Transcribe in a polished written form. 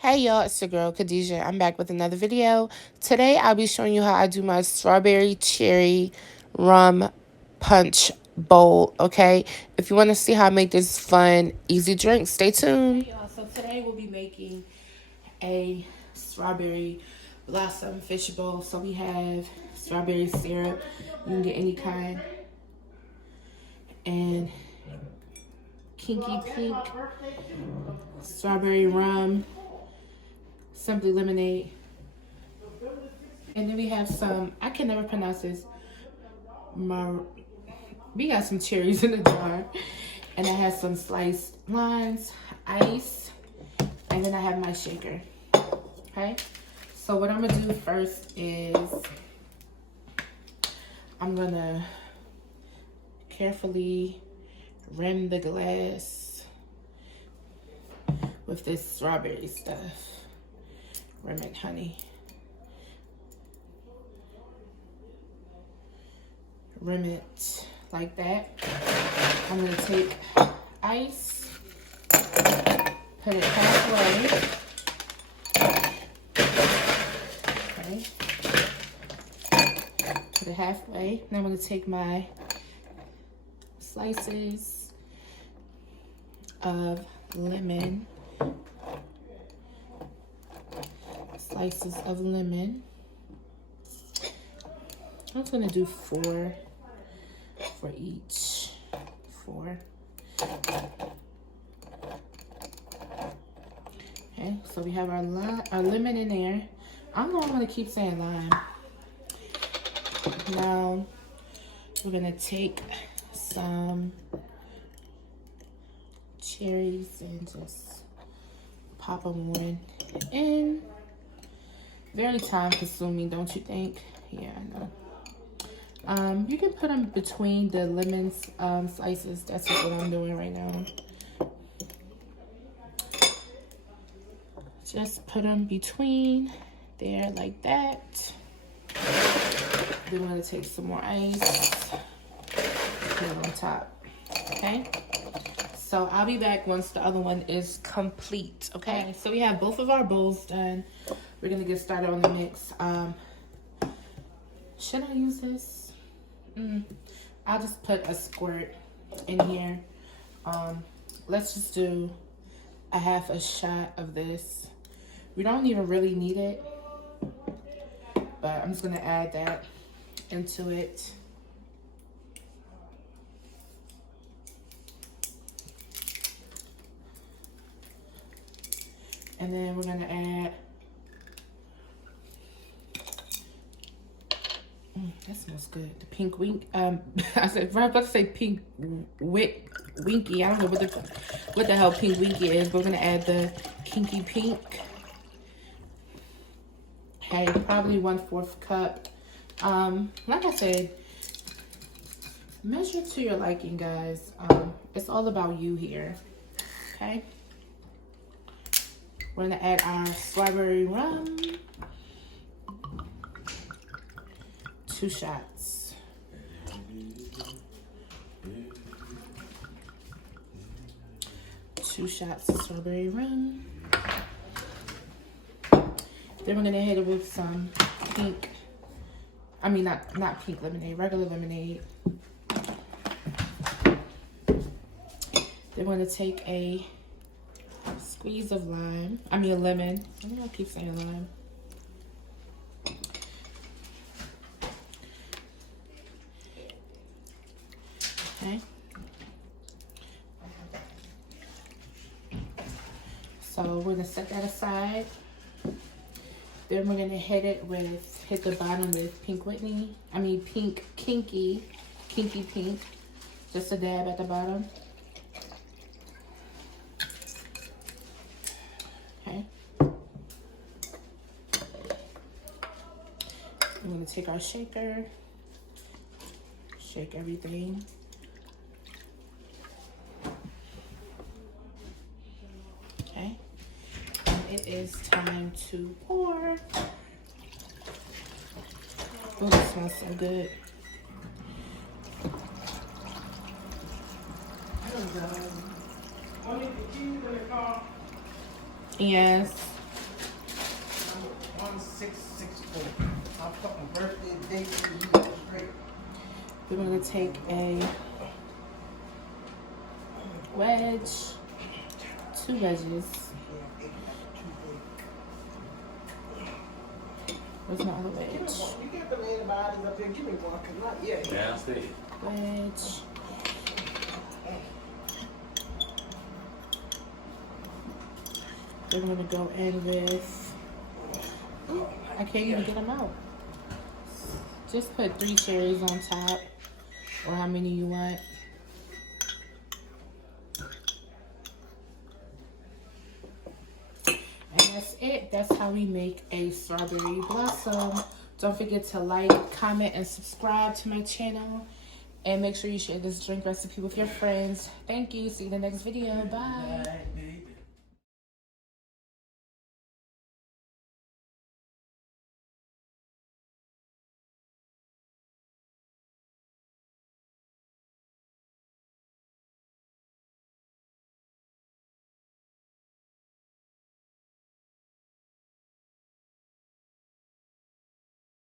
Hey y'all, it's your girl Khadijah. I'm back with another video. Today I'll be showing you how I do my strawberry cherry rum punch bowl, okay? If you want to see how I make this fun, easy drink, stay tuned. Hey y'all, so today we'll be making a strawberry blossom fish bowl. So we have strawberry syrup, you can get any kind, and Kinky pink, strawberry rum, simply lemonade. And then we have some, I can never pronounce this. We got some cherries in the jar. And I have some sliced limes, ice, and then I have my shaker. Okay? So what I'm gonna do first is I'm gonna carefully rim the glass with this strawberry stuff. Rim it, honey. Rim it like that. I'm gonna take ice, put it halfway. Okay. Put it halfway. Then I'm gonna take my slices of lemon. Slices of lemon. I'm just gonna do 4 for each. 4. Okay, so we have our lemon in there. I don't know, I'm gonna keep saying lime. Now we're gonna take some cherries and just pop them one in. Very time consuming, don't you think? Yeah, I know. You can put them between the lemon slices. That's what I'm doing right now. Just put them between there like that. Then we're gonna take some more ice, put it on top. Okay. So I'll be back once the other one is complete. Okay. So we have both of our bowls done. We're gonna get started on the mix. Should I use this? I'll just put a squirt in here. Let's just do a half a shot of this. We don't even really need it, but I'm just gonna add that into it. And then we're gonna add, that smells good. The pink wink. I was about to say pink winky. I don't know what the hell pink winky is, but we're gonna add the Kinky pink. Okay, probably 1/4 cup. Like I said, measure to your liking, guys. It's all about you here. Okay. We're gonna add our strawberry rum. 2 shots. Two shots of strawberry rum. Then we're gonna hit it with some pink. I mean, not pink lemonade, regular lemonade. Then we're gonna take a squeeze of lime. I mean, a lemon. I'm gonna keep saying lime. Okay. So we're gonna set that aside. Then we're gonna hit the bottom with pink Kinky pink. Just a dab at the bottom. Okay. I'm gonna take our shaker, shake everything. Okay. It is time to pour. Oh, this smells so good. Yes. 664. I'm fucking birthday date for you. That's great. We're going to take a wedge, 2 wedges. Where's my other wedge? You got the antibiotics up here. Give me one, cause not yet. Yeah, I'll stay. Wedge. We're going to go in with, I can't even get them out. Just put 3 cherries on top, or how many you want. And that's it. That's how we make a strawberry blossom. Don't forget to like, comment, and subscribe to my channel. And make sure you share this drink recipe with your friends. Thank you. See you in the next video. Bye.